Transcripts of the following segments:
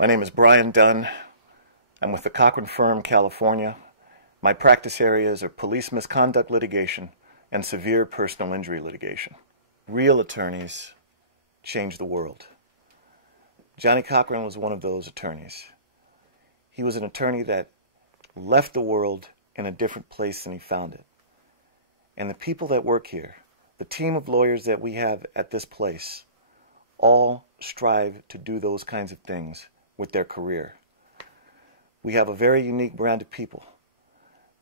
My name is Brian Dunn. I'm with the Cochran Firm California. My practice areas are police misconduct litigation and severe personal injury litigation. Real attorneys change the world. Johnnie Cochran was one of those attorneys. He was an attorney that left the world in a different place than he found it. And the people that work here, the team of lawyers that we have at this place, all strive to do those kinds of things with their career. We have a very unique brand of people.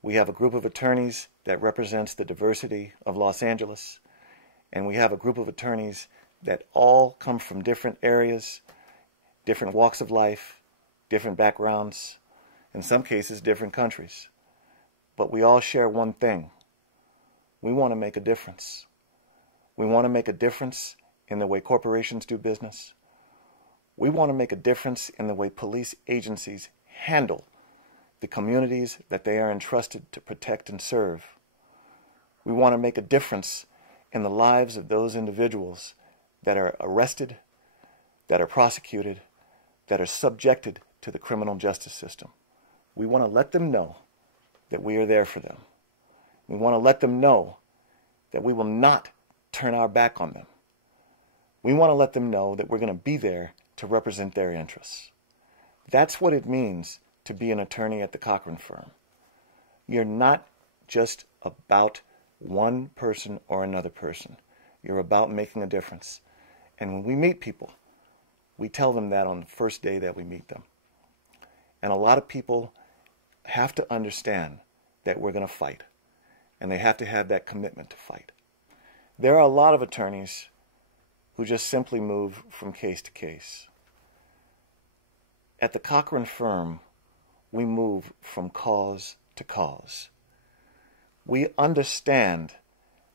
We have a group of attorneys that represents the diversity of Los Angeles, and we have a group of attorneys that all come from different areas, different walks of life, different backgrounds, in some cases different countries. But we all share one thing. We want to make a difference. We want to make a difference in the way corporations do business. We want to make a difference in the way police agencies handle the communities that they are entrusted to protect and serve. We want to make a difference in the lives of those individuals that are arrested, that are prosecuted, that are subjected to the criminal justice system. We want to let them know that we are there for them. We want to let them know that we will not turn our back on them. We want to let them know that we're going to be there to represent their interests. That's what it means to be an attorney at the Cochran Firm. You're not just about one person or another person. You're about making a difference. And when we meet people, we tell them that on the first day that we meet them. And a lot of people have to understand that we're going to fight. And they have to have that commitment to fight. There are a lot of attorneys who just simply move from case to case. At the Cochran Firm, we move from cause to cause. We understand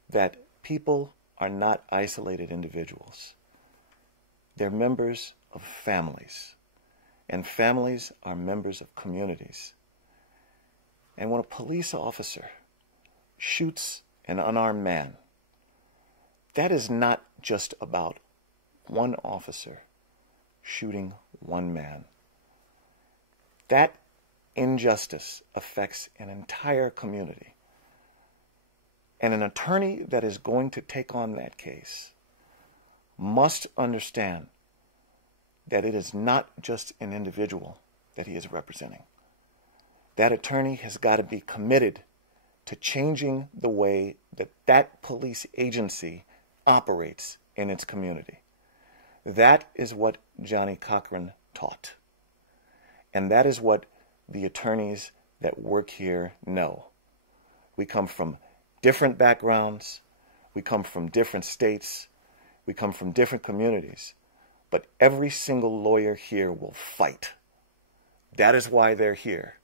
that people are not isolated individuals. They're members of families, and families are members of communities. And when a police officer shoots an unarmed man, that is not just about one officer shooting one man. That injustice affects an entire community. And an attorney that is going to take on that case must understand that it is not just an individual that he is representing. That attorney has got to be committed to changing the way that that police agency operates in its community. That is what Johnnie Cochran taught. And that is what the attorneys that work here know. We come from different backgrounds. We come from different states. We come from different communities. But every single lawyer here will fight. That is why they're here.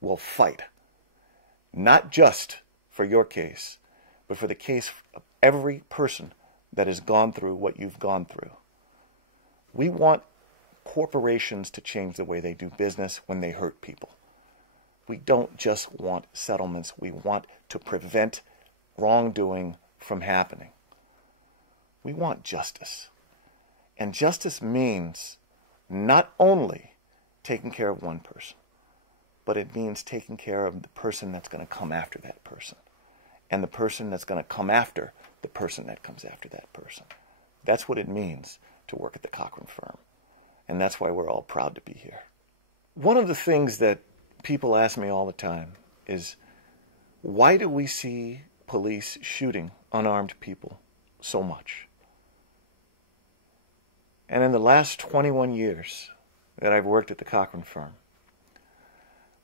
Will fight. Not just for your case, but for the case of every person that has gone through what you've gone through. We want corporations to change the way they do business when they hurt people. We don't just want settlements. We want to prevent wrongdoing from happening. We want justice. And justice means not only taking care of one person, but it means taking care of the person that's going to come after that person, and the person that's going to come after the person that comes after that person. That's what it means to work at the Cochran Firm. And that's why we're all proud to be here. One of the things that people ask me all the time is, why do we see police shooting unarmed people so much? And in the last 21 years that I've worked at the Cochran Firm,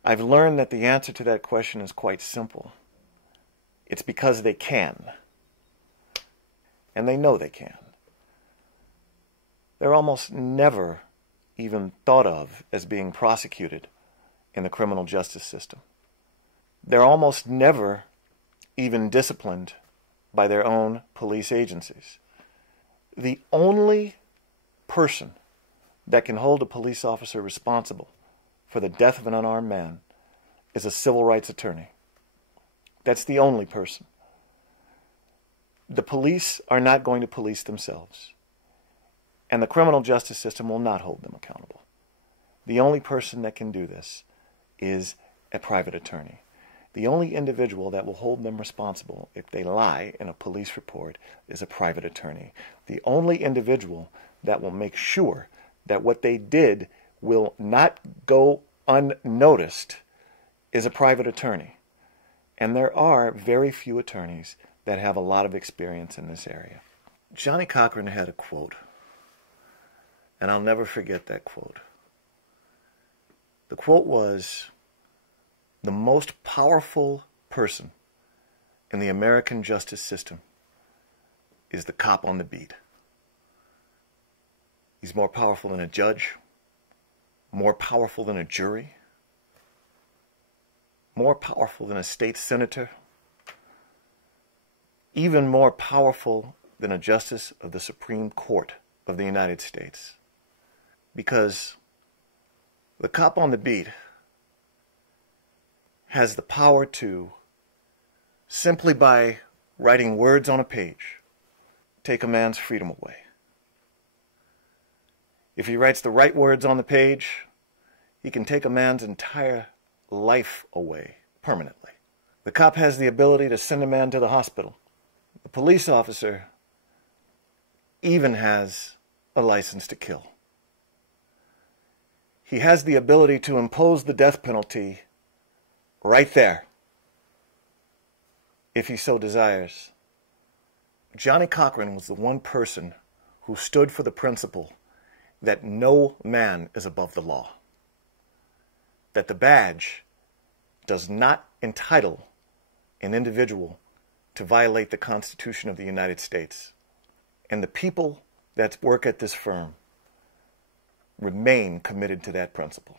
I've learned that the answer to that question is quite simple. It's because they can. And they know they can. They're almost never even thought of as being prosecuted in the criminal justice system. They're almost never even disciplined by their own police agencies. The only person that can hold a police officer responsible for the death of an unarmed man is a civil rights attorney. That's the only person. The police are not going to police themselves, and the criminal justice system will not hold them accountable. The only person that can do this is a private attorney. The only individual that will hold them responsible if they lie in a police report is a private attorney. The only individual that will make sure that what they did will not go unnoticed is a private attorney. And there are very few attorneys that have a lot of experience in this area. Johnnie Cochran had a quote, and I'll never forget that quote. The quote was, "The most powerful person in the American justice system is the cop on the beat." He's more powerful than a judge, more powerful than a jury, more powerful than a state senator, even more powerful than a justice of the Supreme Court of the United States. Because the cop on the beat has the power to, simply by writing words on a page, take a man's freedom away. If he writes the right words on the page, he can take a man's entire life away permanently. The cop has the ability to send a man to the hospital. The police officer even has a license to kill. He has the ability to impose the death penalty right there, if he so desires. Johnnie Cochran was the one person who stood for the principle that no man is above the law, that the badge does not entitle an individual to violate the Constitution of the United States. And the people that work at this firm remain committed to that principle.